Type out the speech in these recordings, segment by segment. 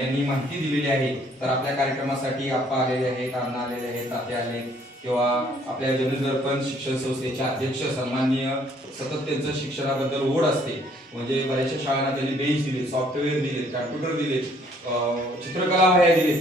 यांनी माहिती दिलेली आहे. तर आपल्या कार्यक्रमासाठी आप्पा आलेले आहेत अण्णा आलेले आहेत ताते आले किंवा आपल्या जनदर्पण शिक्षण संस्थेचे अध्यक्ष सन्माननीय सतत त्यांचं शिक्षणाबद्दल ओढ असते. म्हणजे बऱ्याचशा शाळांना त्यांनी बेंच दिले सॉफ्टवेअर दिले कॉम्प्युटर दिले चित्रकला वह्या दिले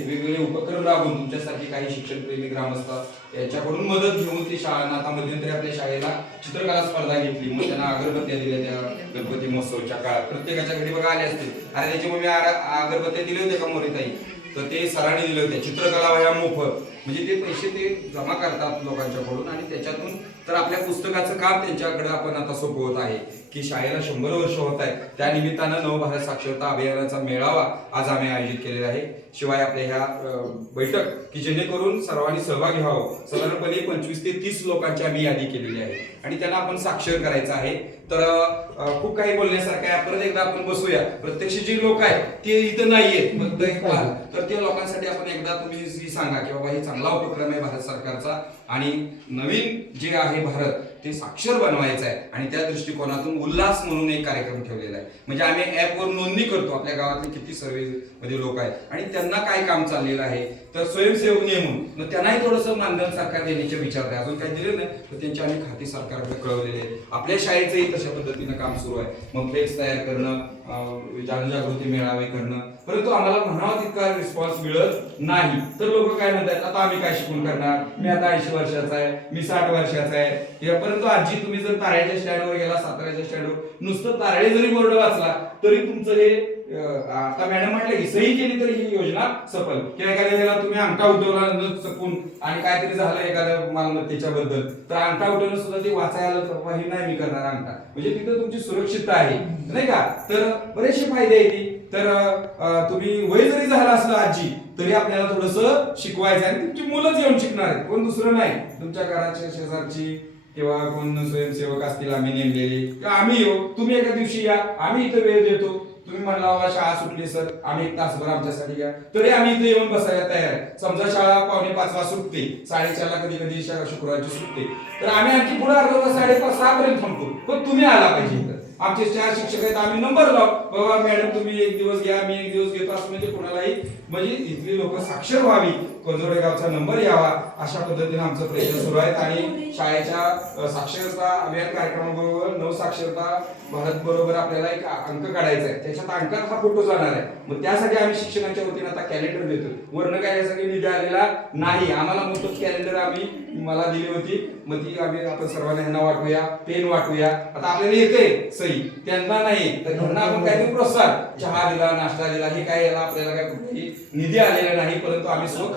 राबवून तुमच्यासारखे काही शिक्षणप्रेमी ग्रामस्थ यांच्याकडून मदत घेऊन ती शाळांना आता मध्यंतरी आपल्या शाळेला चित्रकला स्पर्धा घेतली. मग त्यांना अगरबत्त्या दिल्या त्या गणपती महोत्सवच्या काळात. प्रत्येकाच्या घरी बघा आले असतील. अरे त्याच्यामुळे मग मी अगरबत्त्या दिल्या होत्या का मोरीताई? तर ते सरांनी दिले होते. चित्रकला वया मोफत. म्हणजे ते पैसे ते जमा करतात लोकांच्याकडून आणि त्याच्यातून तर आपल्या पुस्तकाचं काम त्यांच्याकडे आपण आता सोपवत आहे की शाळेला शंभर वर्ष होत आहे त्या निमित्तानं नवभारत साक्षरता अभियानाचा मेळावा आज आम्ही आयोजित केलेला आहे. शिवाय आपल्या ह्या बैठक की जेणेकरून सर्वांनी सहभागी व्हावं. साधारणपणे पंचवीस ते तीस लोकांची आम्ही यादी केलेली आहे. आणि त्यांना आपण साक्षर करायचं आहे. तर खूप काही बोलण्यासारखं आहे. परत एकदा आपण बसूया. प्रत्यक्ष जी लोक आहेत ते इथं नाहीयेत. तर त्या लोकांसाठी आपण एकदा तुम्ही सांगा की बाबा ही चांगला उपक्रम आहे भारत सरकारचा. आणि नवीन जे आहे भारत ते साक्षर बनवायचं आहे आणि त्या दृष्टिकोनातून उल्हास म्हणून एक कार्यक्रम ठेवलेला आहे. म्हणजे आम्ही ऍपवर नोंदणी करतो. आपल्या गावातले किती सर्वे मध्ये लोक आहेत. आणि त्यांना काय काम चाललेलं आहे? तर स्वयंसेवक नेमून. मग त्यांनाही थोडंसं मानधन सरकार देण्याचे विचार आहे अजून काही दिले नाही. तर त्यांचे आम्ही खाती सरकारकडे कळवलेले आहे आपल्या शाळेचंही तशा पद्धतीनं काम सुरू आहे. मग फ्लेक्स तयार करणं जनजागृती मेळावे करणं. परंतु आम्हाला म्हणावा तितका रिस्पॉन्स मिळत नाही. तर लोक काय म्हणतात? आता आम्ही काय शिकून करणार? मी आता ऐंशी वर्षाचा आहे. मी साठ वर्षाचा आहे. किंवा परंतु आजी तुम्ही जर तारळ्याच्या स्टँडवर गेला साताऱ्याच्या स्टँडवर नुसतं तारळे जरी बोर्ड वाचला तरी तुमचं हे आता मॅडम म्हटलं की सही केली तरी ही योजना सफल. किंवा एखाद्या वेळेला तुम्ही अंगठा उठवला न चकून आणि काहीतरी झालं एखाद्या मालमत्तेच्या बद्दल तर अंगठा उठवणं सुद्धा ते वाचायला तर बाबा हे नाही मी करणार अंगठा. म्हणजे तिथं तुमची सुरक्षितता आहे नाही का? तर बरेचसे फायदे आहेत तर तुम्ही वय जरी झालं असलं आजी तरी आपल्याला थोडस शिकवायचं आहे आणि तुमची मुलंच येऊन शिकणार आहेत. कोण दुसरं नाही. तुमच्या घराच्या शेजारची किंवा कोण स्वयंसेवक असतील आम्ही नेमलेले किंवा आम्ही येऊ. तुम्ही एका दिवशी या. आम्ही इथं वेळ देतो. तुम्ही म्हणला बाबा शाळा सुटली सर. आम्ही एक तासभर आमच्यासाठी या. तरी आम्ही इथे येऊन बसायला तयार आहे. समजा शाळा पावणे पाचला सुटते. साडेचारला कधी कधी शुक्रवारची सुटते. तर आम्ही आणखी पुढे अर्धा साडेपाच सहा पर्यंत थांबतो. पण तुम्ही आला पाहिजे. आमचे चार शिक्षक आहेत आम्ही नंबर लाव. बाबा मॅडम तुम्ही एक दिवस घ्या मी एक दिवस घेतो असं म्हणजे कोणालाही म्हणजे इथली लोक साक्षर व्हावी. कोंजोडे गावचा नंबर यावा अशा पद्धतीने आमचा प्रयत्न सुरू आहेत. आणि शाळेच्या साक्षरता अभियान कार्यक्रमाबरोबर नव साक्षरता भारत बरोबर आपल्याला एक अंक काढायचा आहे. त्याच्यात अंकात हा फोटो जाणार आहे. मग त्यासाठी आम्ही शिक्षणाच्या वतीने आता कॅलेंडर देतो वर्ण काय यासाठी निधी आलेला नाही. आम्हाला मोफत कॅलेंडर आम्ही मला दिली होती. मग ती आम्ही आपण सर्वांना ह्यांना वाटूया पेन वाटूया. आता आपल्याला येते सई त्यांना नाही. तर त्यांना आपण काहीतरी प्रोत्साहन चहा दिला नाश्ता दिला हे काय याला आपल्याला काय कुठेही निधी आलेला नाही परंतु आम्ही सर्व